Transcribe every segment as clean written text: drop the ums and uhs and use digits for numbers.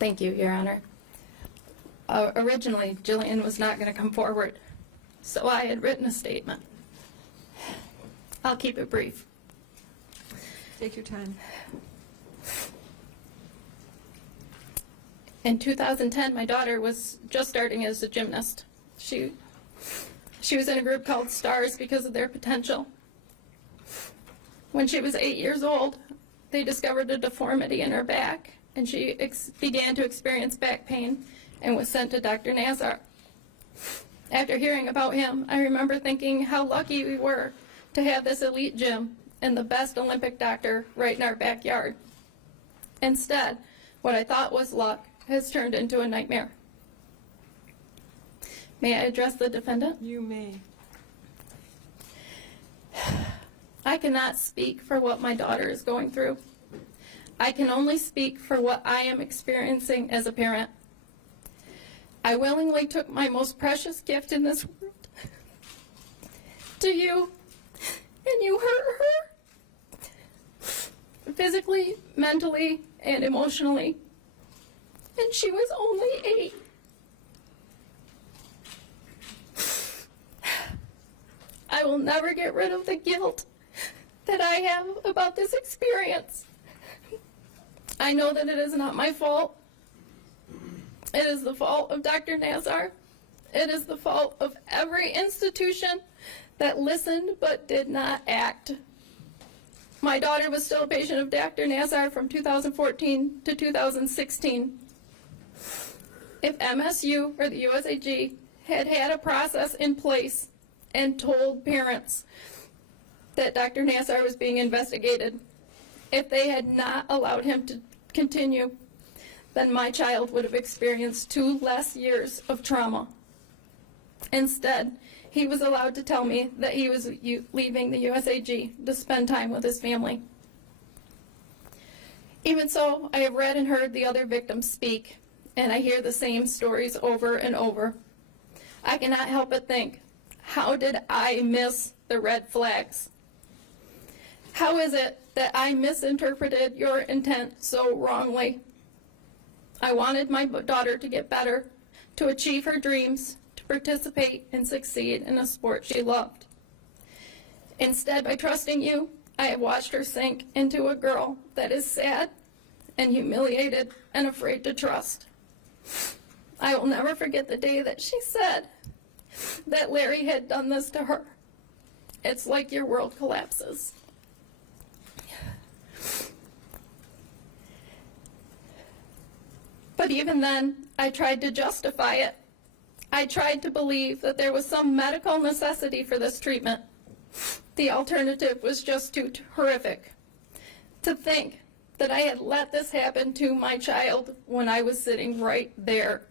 Thank you, Your Honor. Originally, Jillian was not going to come forward, so I had written a statement. I'll keep it brief. Take your time. In 2010, my daughter was just starting as a gymnast. She was in a group called Stars because of their potential. When she was 8 years old, they discovered a deformity in her back, and she began to experience back pain and was sent to Dr. Nassar. After hearing about him, I remember thinking how lucky we were to have this elite gym and the best Olympic doctor right in our backyard. Instead, what I thought was luck has turned into a nightmare. May I address the defendant? You may. I cannot speak for what my daughter is going through. I can only speak for what I am experiencing as a parent. I willingly took my most precious gift in this world to you, and you hurt her physically, mentally, and emotionally. And she was only 8. I will never get rid of the guilt that I have about this experience. I know that it is not my fault. It is the fault of Dr. Nassar. It is the fault of every institution that listened but did not act. My daughter was still a patient of Dr. Nassar from 2014 to 2016. If MSU or the USAG had had a process in place and told parents that Dr. Nassar was being investigated, if they had not allowed him to continue, then my child would have experienced 2 less years of trauma. Instead, he was allowed to tell me that he was leaving the USAG to spend time with his family. Even so, I have read and heard the other victims speak, and I hear the same stories over and over. I cannot help but think, how did I miss the red flags? How is it that I misinterpreted your intent so wrongly? I wanted my daughter to get better, to achieve her dreams, to participate and succeed in a sport she loved. Instead, by trusting you, I have watched her sink into a girl that is sad and humiliated and afraid to trust. I will never forget the day that she said that Larry had done this to her. It's like your world collapses. But even then, I tried to justify it. I tried to believe that there was some medical necessity for this treatment. The alternative was just too horrific. To think that I had let this happen to my child when I was sitting right there.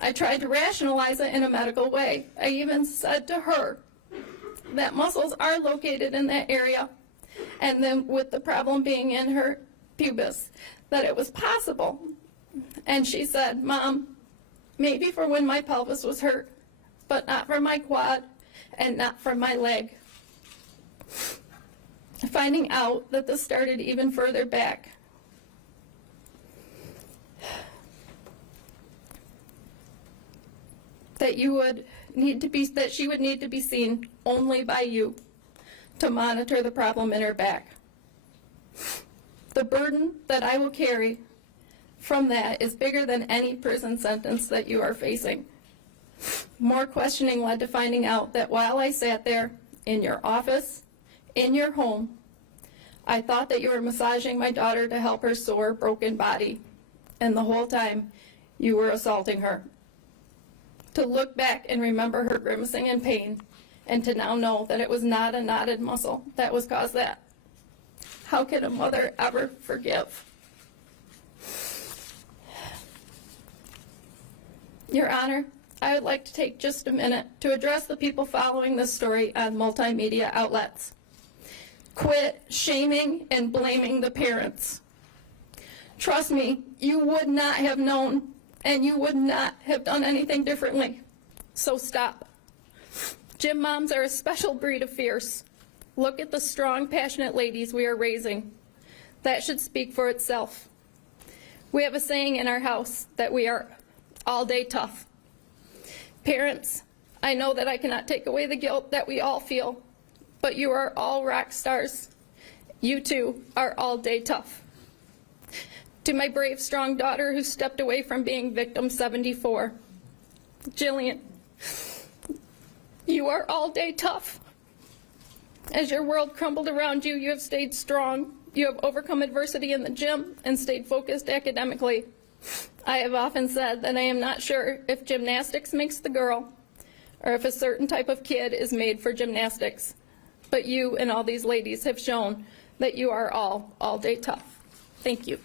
I tried to rationalize it in a medical way. I even said to her that muscles are located in that area, and then with the problem being in her pubis, that it was possible. And she said, Mom, maybe for when my pelvis was hurt, but not for my quad and not for my leg. Finding out that this started even further back. That she would need to be seen only by you to monitor the problem in her back. The burden that I will carry from that is bigger than any prison sentence that you are facing. More questioning led to finding out that while I sat there in your office, in your home, I thought that you were massaging my daughter to help her sore, broken body, and the whole time you were assaulting her. To look back and remember her grimacing in pain, and to now know that it was not a knotted muscle that was caused that. How can a mother ever forgive? Your Honor, I would like to take just a minute to address the people following this story on multimedia outlets. Quit shaming and blaming the parents. Trust me, you would not have known, and you would not have done anything differently. So stop. Gym moms are a special breed of fierce. Look at the strong, passionate ladies we are raising. That should speak for itself. We have a saying in our house that we are all day tough. Parents, I know that I cannot take away the guilt that we all feel, but you are all rock stars. You too are all day tough. To my brave, strong daughter who stepped away from being victim 74, Jillian, you are all day tough. As your world crumbled around you, you have stayed strong. You have overcome adversity in the gym and stayed focused academically. I have often said that I am not sure if gymnastics makes the girl or if a certain type of kid is made for gymnastics. But you and all these ladies have shown that you are all day tough. Thank you.